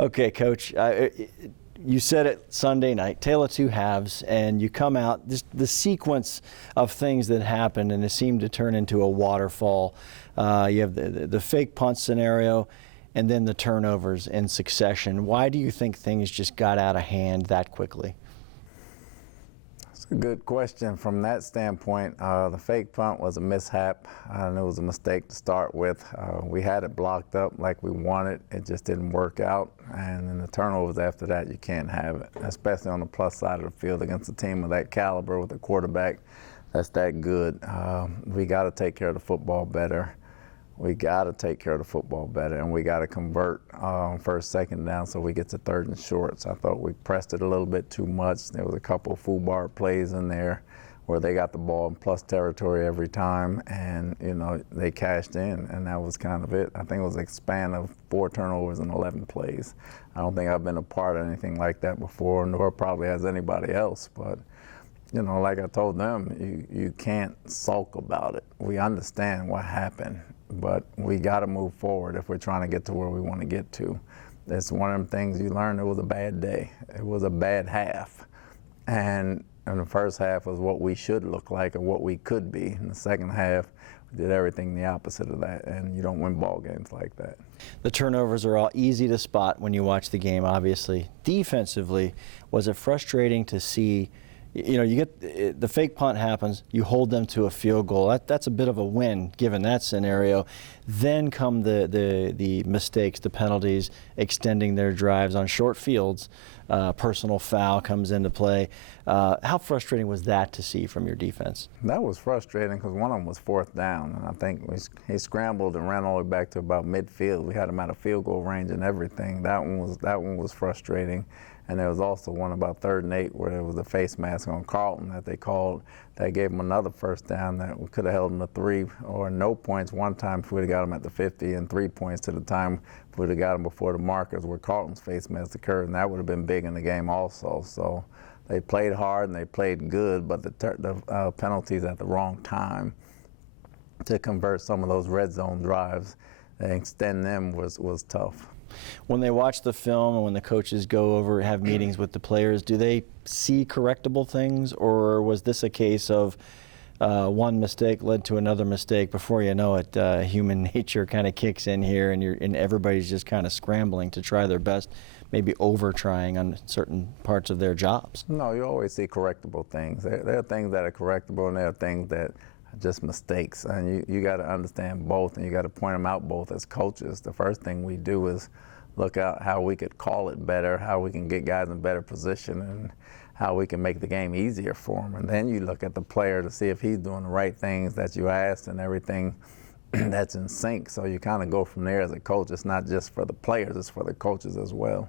Okay, Coach, you said it Sunday night, tale of two halves, and you come out, the sequence of things that happened, and it seemed to turn into a waterfall. You have the fake punt scenario, and then the turnovers in succession. Why do you think things just got out of hand that quickly? That's a good question. From that standpoint, the fake punt was a mishap, and it was a mistake to start with. We had it blocked up like we wanted. It just didn't work out. And then the turnovers after that, you can't have it, especially on the plus side of the field against a team of that caliber with a quarterback that's that good. We got to take care of the football better. We got to take care of the football better, and we got to convert first, second down so we get to third and shorts. I thought we pressed it a little bit too much. There was a couple of full-bar plays in there where they got the ball in plus territory every time, and they cashed in, and that was kind of it. I think it was a span of 4 turnovers and 11 plays. I don't think I've been a part of anything like that before, nor probably has anybody else. But like I told them, you can't sulk about it. We understand what happened, but we got to move forward if we're trying to get to where we want to get to. It's one of them things you learn. It was a bad day. It was a bad half. And the first half was what we should look like and what we could be. In the second half, we did everything the opposite of that, and you don't win ball games like that. The turnovers are all easy to spot when you watch the game, obviously. Defensively, was it frustrating to see, you get the fake punt happens, you hold them to a field goal. That's a bit of a win given that scenario. Then come the mistakes, the penalties, extending their drives on short fields. Personal foul comes into play. How frustrating was that to see from your defense? That was frustrating because one of them was 4th down, and I think he scrambled and ran all the way back to about midfield. We had him out of field goal range and everything. That one was frustrating. And there was also one about 3rd and 8 where there was a face mask on Carlton that they called. That gave him another first down that we could have held him to 3 or no points one time if we would have got him at the 50, and 3 points to the time if we would have got him before the markers where Carlton's face mask occurred, and that would have been big in the game also. So they played hard and they played good, but the penalties at the wrong time to convert some of those red zone drives and extend them was tough. When they watch the film and when the coaches go over, have meetings with the players, do they see correctable things, or was this a case of one mistake led to another mistake? Before you know it, human nature kind of kicks in here, and everybody's just kind of scrambling to try their best, maybe over-trying on certain parts of their jobs? No, you always see correctable things. There are things that are correctable, and there are things that just mistakes, and you got to understand both, and you got to point them out both as coaches. The first thing we do is look at how we could call it better, how we can get guys in better position, and how we can make the game easier for them. And then you look at the player to see if he's doing the right things that you asked and everything that's in sync. So you kind of go from there as a coach. It's not just for the players, it's for the coaches as well.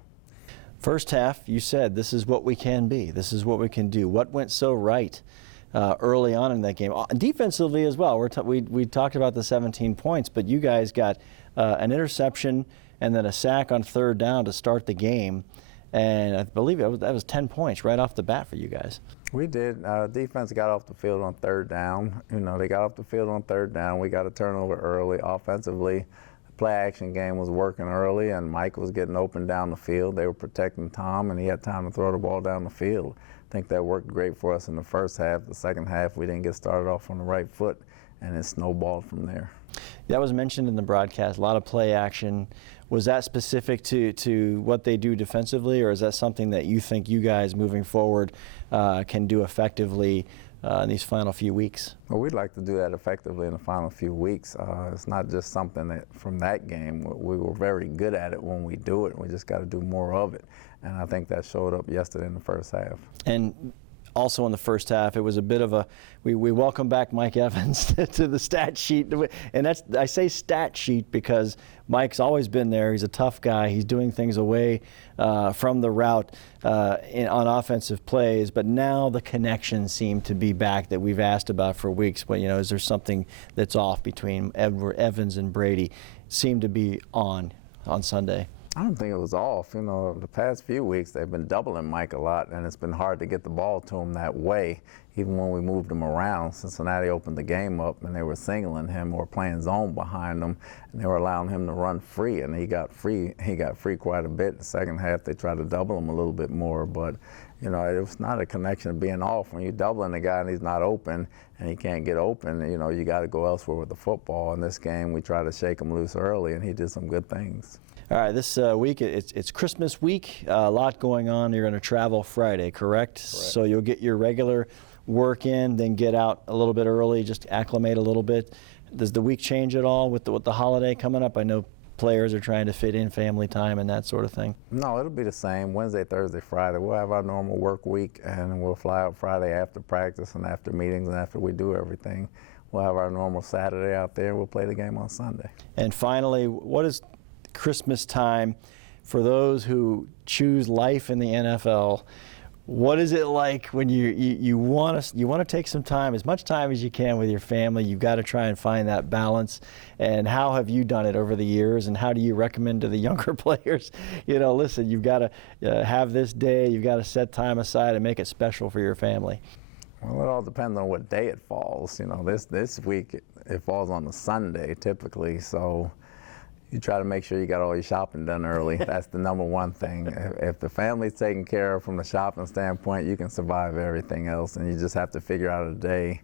First half, you said, this is what we can be. This is what we can do. What went so right early on in that game? Defensively as well. We talked about the 17 points, but you guys got an interception and then a sack on 3rd down to start the game. And I believe that was 10 points right off the bat for you guys. We did. Defense got off the field on 3rd down. They got off the field on 3rd down. We got a turnover early. Offensively, the play-action game was working early, and Mike was getting open down the field. They were protecting Tom, and he had time to throw the ball down the field. I think that worked great for us in the first half. The second half, we didn't get started off on the right foot, and it snowballed from there. That was mentioned in the broadcast, a lot of play action. Was that specific to what they do defensively, or is that something that you think you guys moving forward can do effectively in these final few weeks? Well, we'd like to do that effectively in the final few weeks. It's not just something that from that game. We were very good at it when we do it. We just got to do more of it. And I think that showed up yesterday in the first half. And also in the first half, it was a bit of a, we welcome back Mike Evans to the stat sheet. And I say stat sheet because Mike's always been there. He's a tough guy. He's doing things away from the route on offensive plays. But now the connections seem to be back that we've asked about for weeks. But, is there something that's off between Evans and Brady? Seemed to be on Sunday. I don't think it was off. You know, the past few weeks they've been doubling Mike a lot, and it's been hard to get the ball to him that way. Even when we moved him around, Cincinnati opened the game up, and they were singling him or playing zone behind him, and they were allowing him to run free, and he got free. He got free quite a bit. The second half, they tried to double him a little bit more, but you know, it was not a connection of being off. When you're doubling a guy and he's not open and he can't get open, you know, you got to go elsewhere with the football. In this game, we tried to shake him loose early, and he did some good things. All right, this week, it's Christmas week, a lot going on. You're going to travel Friday, correct? So you'll get your regular work in, then get out a little bit early, just acclimate a little bit. Does the week change at all with the holiday coming up? I know players are trying to fit in family time and that sort of thing. No, it'll be the same. Wednesday, Thursday, Friday. We'll have our normal work week, and we'll fly out Friday after practice and after meetings and after we do everything. We'll have our normal Saturday out there. We'll play the game on Sunday. And finally, what is Christmas time for those who choose life in the NFL? What is it like when you want to take some time, as much time as you can with your family? You've got to try and find that balance. And how have you done it over the years? And how do you recommend to the younger players? You know, listen, you've got to have this day. You've got to set time aside and make it special for your family. Well, it all depends on what day it falls. You know, this week it falls on a Sunday typically, so you try to make sure you got all your shopping done early. That's the number one thing. If the family's taken care of from the shopping standpoint, you can survive everything else, and you just have to figure out a day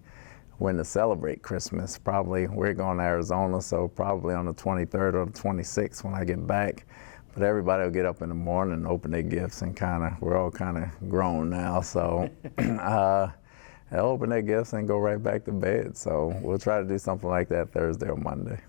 when to celebrate Christmas. Probably, we're going to Arizona, so probably on the 23rd or the 26th when I get back. But everybody will get up in the morning and open their gifts, and we're all kind of grown now, so they'll open their gifts and go right back to bed. So we'll try to do something like that Thursday or Monday.